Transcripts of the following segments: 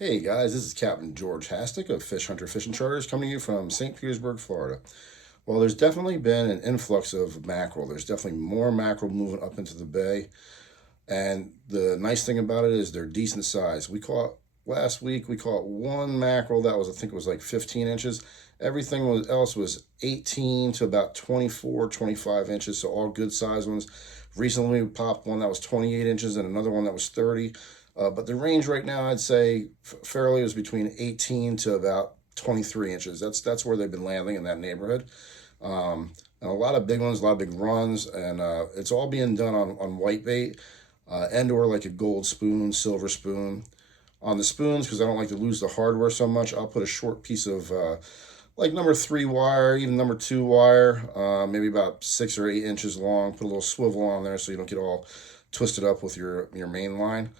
Hey guys, this is Captain George Hastic of Fish Hunter Fishing Charters coming to you from St. Petersburg, Florida. Well, there's definitely been an influx of mackerel. There's definitely more mackerel moving up into the bay. And the nice thing about it is they're decent size. Last week, we caught one mackerel that was, I think it was like 15 inches. Else was 18 to about 24, 25 inches, so all good size ones. Recently, we popped one that was 28 inches and another one that was 30. But the range right now, I'd say fairly is between 18 to about 23 inches. That's where they've been landing in that neighborhood. And a lot of big ones, a lot of big runs, and it's all being done on white bait and or like a gold spoon, silver spoon. On the spoons, because I don't like to lose the hardware so much, I'll put a short piece of like number 3 wire, even number 2 wire, maybe about 6 or 8 inches long. Put a little swivel on there so you don't get all twisted up with your main line.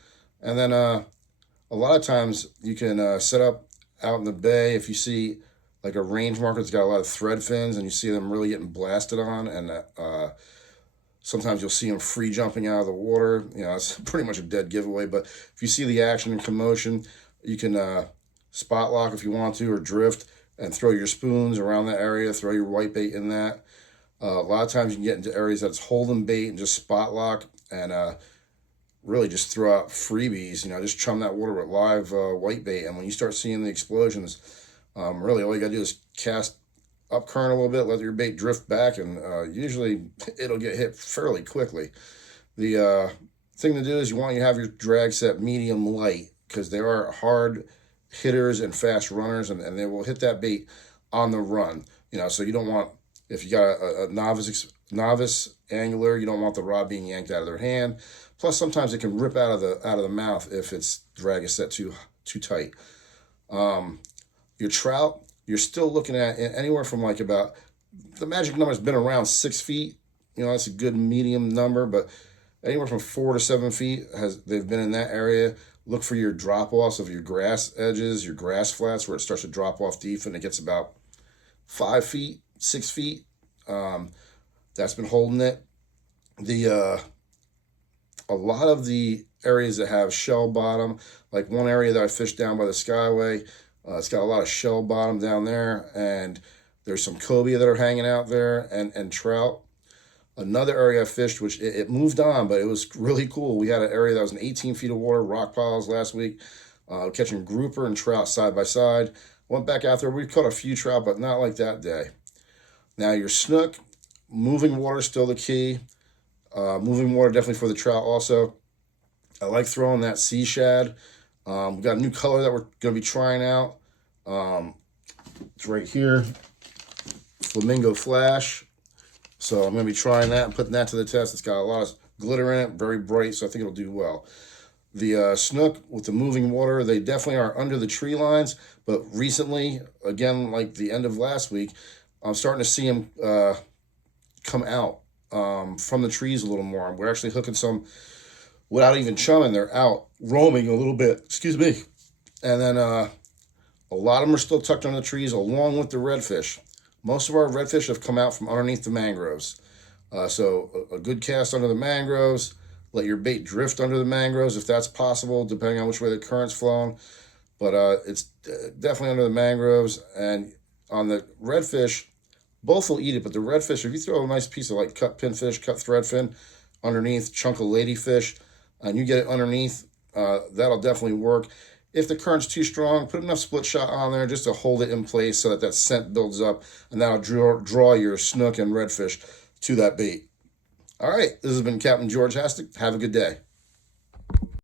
And then a lot of times you can set up out in the bay if you see like a range marker that's got a lot of thread fins and you see them really getting blasted on, and sometimes you'll see them free jumping out of the water. You know, it's pretty much a dead giveaway. But if you see the action and commotion, you can spot lock if you want to, or drift and throw your spoons around that area, throw your white bait in that. A lot of times you can get into areas that's holding bait and just spot lock and really just throw out freebies. You know, just chum that water with live white bait. And when you start seeing the explosions, really all you got to do is cast up current a little bit, let your bait drift back, and usually it'll get hit fairly quickly. The thing to do is you have your drag set medium light, because they are hard hitters and fast runners, and they will hit that bait on the run. You know, so you don't want, if you got a novice angler, you don't want the rod being yanked out of their hand. Plus, sometimes it can rip out of the mouth if its drag is set too tight. Your trout, you're still looking at anywhere from like about, the magic number has been around 6 feet. You know, that's a good medium number, but anywhere from 4 to 7 feet they've been in that area. Look for your drop offs of your grass edges, your grass flats, where it starts to drop off deep and it gets about 5 feet, 6 feet. That's been holding it. A lot of the areas that have shell bottom, like one area that I fished down by the Skyway, it's got a lot of shell bottom down there, and there's some cobia that are hanging out there, and trout. Another area I fished, which it moved on, but it was really cool. We had an area that was in 18 feet of water, rock piles last week, catching grouper and trout side by side. Went back out there. We caught a few trout, but not like that day. Now your snook, moving water is still the key. Moving water definitely for the trout also. I like throwing that sea shad. We've got a new color that we're going to be trying out. It's right here, Flamingo Flash. So I'm going to be trying that and putting that to the test. It's got a lot of glitter in it, very bright, so I think it'll do well. The snook with the moving water, they definitely are under the tree lines, but recently, again, like the end of last week, I'm starting to see them come out from the trees a little more. We're actually hooking some without even chumming. They're out roaming a little bit, excuse me. And then a lot of them are still tucked under the trees along with the redfish. Most of our redfish have come out from underneath the mangroves. So a good cast under the mangroves, let your bait drift under the mangroves if that's possible, depending on which way the current's flowing. But it's definitely under the mangroves. And on the redfish, both will eat it, but the redfish, if you throw a nice piece of like cut pinfish, cut threadfin underneath, chunk of ladyfish, and you get it underneath, that'll definitely work. If the current's too strong, put enough split shot on there just to hold it in place so that scent builds up, and that'll draw your snook and redfish to that bait. All right, this has been Captain George Hastic. Have a good day.